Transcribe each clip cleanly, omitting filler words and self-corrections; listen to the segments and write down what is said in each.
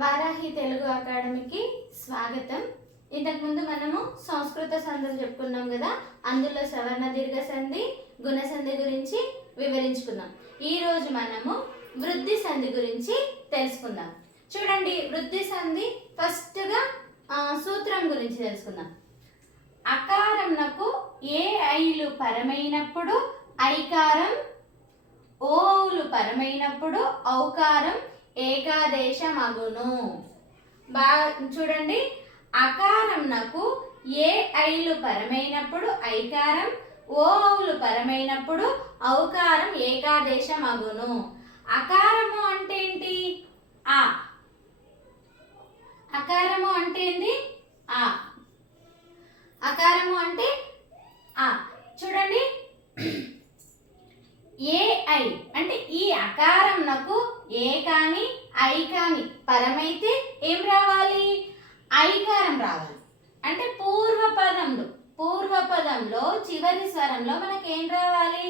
వారాహి తెలుగు అకాడమీకి స్వాగతం. ఇంతకుముందు మనము సంస్కృత సంధులు చెప్పుకున్నాం కదా, అందులో సవర్ణ దీర్ఘ సంధి, గుణ సంధి గురించి వివరించుకున్నాం. ఈరోజు మనము వృద్ధి సంధి గురించి తెలుసుకుందాం. చూడండి, వృద్ధి సంధి ఫస్ట్గా సూత్రం గురించి తెలుసుకుందాం. అకారంనకు ఏ ఐలు పరమైనప్పుడు ఐకారం, ఓవులు పరమైనప్పుడు ఔకారం ఏకాదేశమగును. బాగా చూడండి, అకారంనకు ఏ ఐలు పరమైనప్పుడు ఐకారం, ఓవులు పరమైనప్పుడు ఔకారం ఏకాదేశమగును. అకారము అంటే ఏంటి? ఆ. అకారము అంటే ఏంటి? ఆ. అకారము అంటే ఆ. చూడండి, ఏ ఐ అంటే ఈ అకారంనకు ఏ కాని ఐ కాని పరమైతే ఏం రావాలి? ఐకారం రావాలి. అంటే పూర్వపదంలో చివరి స్వరంలో మనకి ఏం రావాలి?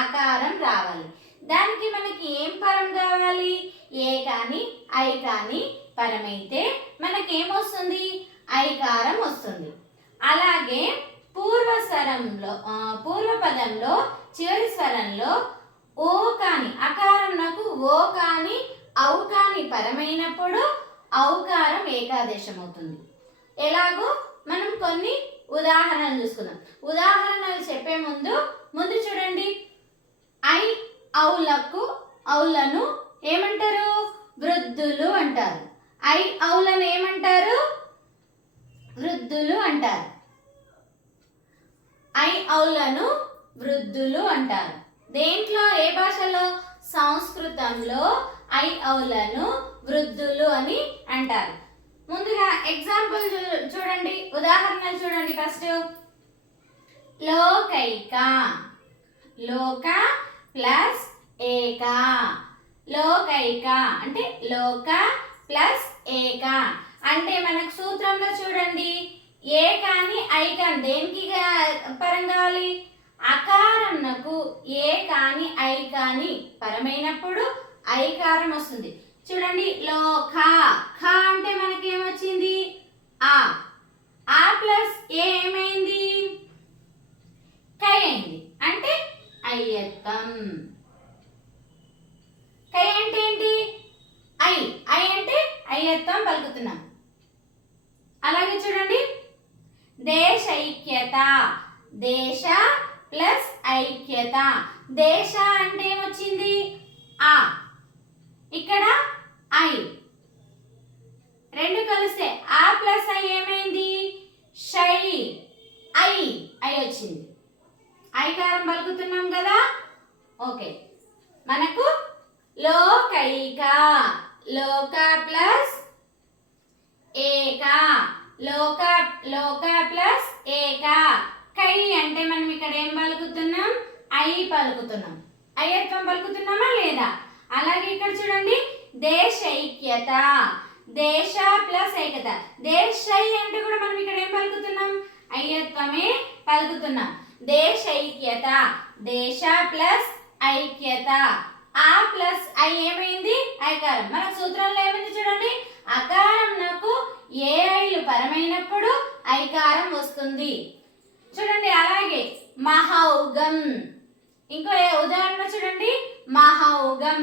అకారం రావాలి. దానికి మనకి ఏం పరం కావాలి? ఏ కాని ఐ కాని పరమైతే మనకేమొస్తుంది? ఐకారం వస్తుంది. అలాగే పూర్వపదంలో చివరి స్వరంలో ఓ కాని అకారంనకు ఓ కాని ఔ కాని పరమైనప్పుడు ఔకారం ఏకాదేశం అవుతుంది. ఎలాగో మనం కొన్ని ఉదాహరణలు చూసుకుందాం. ఉదాహరణలు చెప్పే ముందు చూడండి, ఐ ఔలను ఏమంటారు? వృద్ధులు అంటారు. ఐ ఔలను ఏమంటారు? వృద్ధులు అంటారు. ఐ ఔలను వృద్ధులు అంటారు. దేంట్లో? ఏ భాషలో? సంస్కృతంలో ఐ ఔలను వృద్ధులు అని అంటారు. ముందుగా ఎగ్జాంపుల్ చూడండి, ఉదాహరణలు చూడండి. ఫస్ట్ లోకైక, లోక ప్లస్ ఏక. లోకైక అంటే లోక ప్లస్ ఏక. అంటే మనకు సూత్రంలో చూడండి, ఏ కాని ఐ కాని దేనికి పరం కావాలి? అకారంనకు ఏ కాని ఐ కాని పరమైనప్పుడు ఐకారం వస్తుంది. చూడండి, లోక ఖ అంటే మనకి ఏమొచ్చింది? ఆ. ఆ ప్లస్ ఏ ఏమైంది? కై అయింది. అంటే అయ్యత్వం. కై అంటే ఏంటి? ఐ. ఐ అంటే అయ్యత్వం పలుకుతున్నాం. అలాగే చూడండి, దేశైక్యత. దేశ ప్లస్ ఐక్యత. దేశ అంటే ఏమొచ్చింది? ఆ. ఇక్కడ ఐ. రెండు కలిస్తే ఆ ప్లస్ ఐ ఏమైంది? షై. ఐ వచ్చింది. ఐకారం పలుకుతున్నాం కదా. ఓకే, మనకు లోకైక, లోక ప్లస్ ఏక, లోక ప్లస్ ఏక. కై అంటే మనం ఇక్కడ ఏం పలుకుతున్నాం? ఐ పలుకుతున్నాం. అయ్యత్వం పలుకుతున్నామా లేదా? అలాగే ఇక్కడ చూడండి, దేశైక్యత. దేశ ప్లస్ ఐక్యత. దేశై అంటే కూడా మనం ఇక్కడ ఏం పలుకుతున్నాం? అయ్యత్వమే పలుకుతున్నాం. దేశైక్యత. దేశ ప్లస్ ఐక్యత. ఆ ప్లస్ ఐ ఏమైంది? ఐకారం. మన సూత్రంలో ఏమైంది? చూడండి, అకారంనకు ఏ ఐలు పరమైనప్పుడు ఐకారం వస్తుంది. చూడండి, అలాగే మహౌగం. ఇంకో ఉదాహరణ చూడండి, మహౌగం.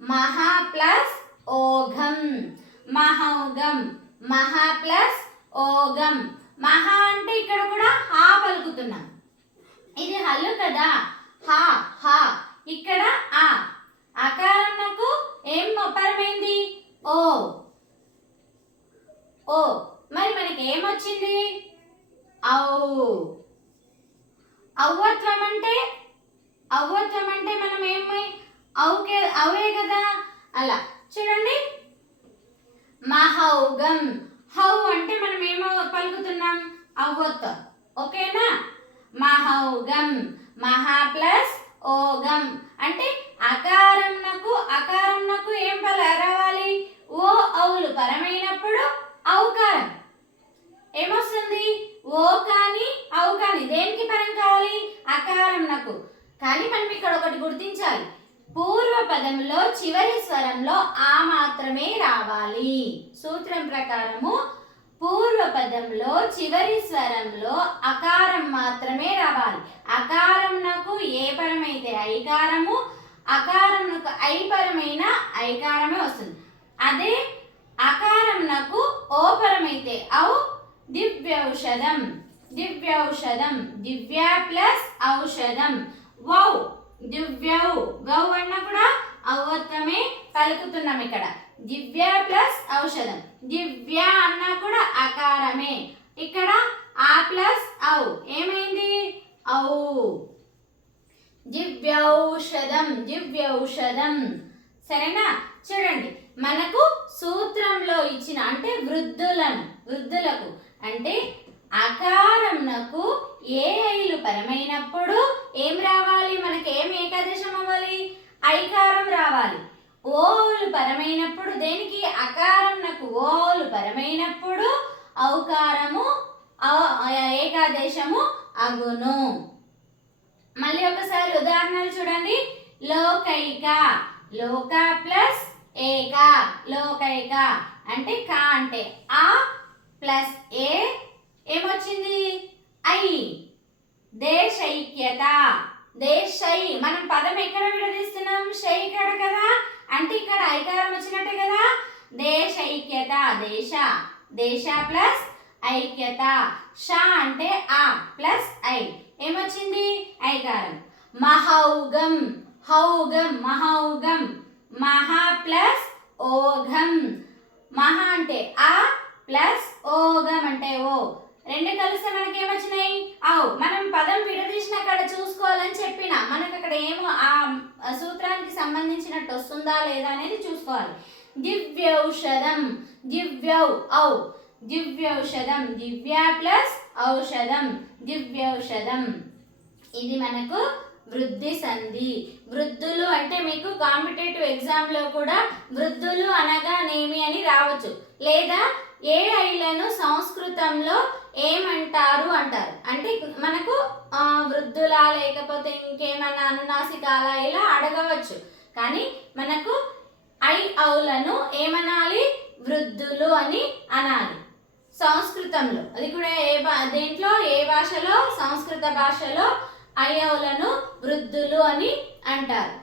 మహా ప్లస్ ఓఘం. మహౌగం. మహా ప్లస్ ఓఘం. మహా అంటే ఇక్కడ కూడా హా పలుకుతున్నాం. ఇది హల్లు కదా, హా హా. ఇక్కడ ఆ. అకారంనకు ఏం పరమైంది? ఓ. ఓ. మరి మనకి ఏమొచ్చింది? ఔ. ఔవత్వం అంటే మనం ఏమై అవే కదా. అలా చూడండి, మహౌగం. హౌ అంటే మనం ఏమో పలుకుతున్నాం? అవ్వత్వం. ఓకేనా? మహౌగం. మహా ప్లస్ ఓగం అంటే అకారంనకు ఏం రావాలి? ఓ ఔలు పరమైనప్పుడు ఔకారం ఏమొస్తుంది? ఓ కాని ఔ కాని దేనికి పరం కావాలి? అకారంనకు. కానీ మనం ఇక్కడ ఒకటి గుర్తించాలి, పూర్వ పదంలో చివరి స్వరంలో ఆ మాత్రమే రావాలి. సూత్రం ప్రకారము పూర్వపదంలో చివరి స్వరంలో అకారం మాత్రమే రావాలి. అకారంనకు ఏ పరమైతే ఐకారము, అకారంనకు ఐ పరమైన ఐకారమే వస్తుంది. అదే అకారంనకు ఓ పరమైతే ఔ దివ్యౌషధం. దివ్యౌషధం దివ్య ప్లస్ ఔషధం వౌ దివ్యౌ గౌ అన్న కూడా ఔవత్వమే పలుకుతున్నాం. ఇక్కడ దివ్య ప్లస్ ఔషధం. దివ్య అన్నా కూడా అకారమే. ఇక్కడ ఆ ప్లస్ ఔ ఏమైంది ఔ. దివ్యౌషధం దివ్యౌషధం. సరేనా? చూడండి, మనకు సూత్రంలో ఇచ్చిన అంటే వృద్ధులకు అంటే అకారంనకు ఏ ఐలు పరమైనప్పుడు ఏం రావాలి? మనకి ఏం ఏకాదేశం అవ్వాలి? ఐకారం రావాలి. ఓలు పరమైనప్పుడు దేనికి? అకారంనకు ఓలు పరమైనప్పుడు ఔకారము ఏకాదేశము అగును. మళ్ళీ ఒకసారి ఉదాహరణలు చూడండి. లోకైక లోక ప్లస్ ఏక లోకైక అంటే కా అంటే ఆ ప్లస్ ఏ ఏమొచ్చింది ఐ. దేశైక్యత దేశై మనం పదం ఎక్కడ విడదీస్తున్నాం? శైకడ కదా, అంటే ఇక్కడ ఐకారం వచ్చినట్టే కదా. దేశైక్యత దేశ దేశ ప్లస్ ఐక్యత. ష అంటే ఆ ప్లస్ ఐ ఏమొచ్చింది? ఐకారం. మహౌగం హౌగం మహౌగం మహా ప్లస్ ఓఘం. మహా అంటే ఆ ప్లస్ ఓఘం అంటే ఓ. రెండు కలిస్తే మనకి ఏమొచ్చినాయి? ఔ. మనం పదం విడదీసిన అక్కడ చూసుకోవాలని చెప్పిన మనకు అక్కడ ఏమో ఆ సూత్రానికి సంబంధించినట్టు వస్తుందా లేదా అనేది చూసుకోవాలి. దివ్యౌషధం దివ్యౌ ఔ దివ్యౌషధం దివ్య ప్లస్ ఔషధం దివ్యౌషధం. ఇది మనకు వృద్ధి సంధి. వృద్ధులు అంటే మీకు కాంపిటేటివ్ ఎగ్జామ్లో కూడా వృద్ధులు అనగా నేమి అని రావచ్చు. లేదా ఏ ఐలను సంస్కృతంలో ఏమంటారు అంటారు. అంటే మనకు వృద్ధులా లేకపోతే ఇంకేమన్నా అనునాసికాల ఇలా అడగవచ్చు. కానీ మనకు ఐ ఔలను ఏమనాలి? వృద్ధులు అని అనాలి సంస్కృతంలో. అది కూడా దేంట్లో ఏ భాషలో? సంస్కృత భాషలో ఐ ఔలను వృద్ధులు అని అంటారు.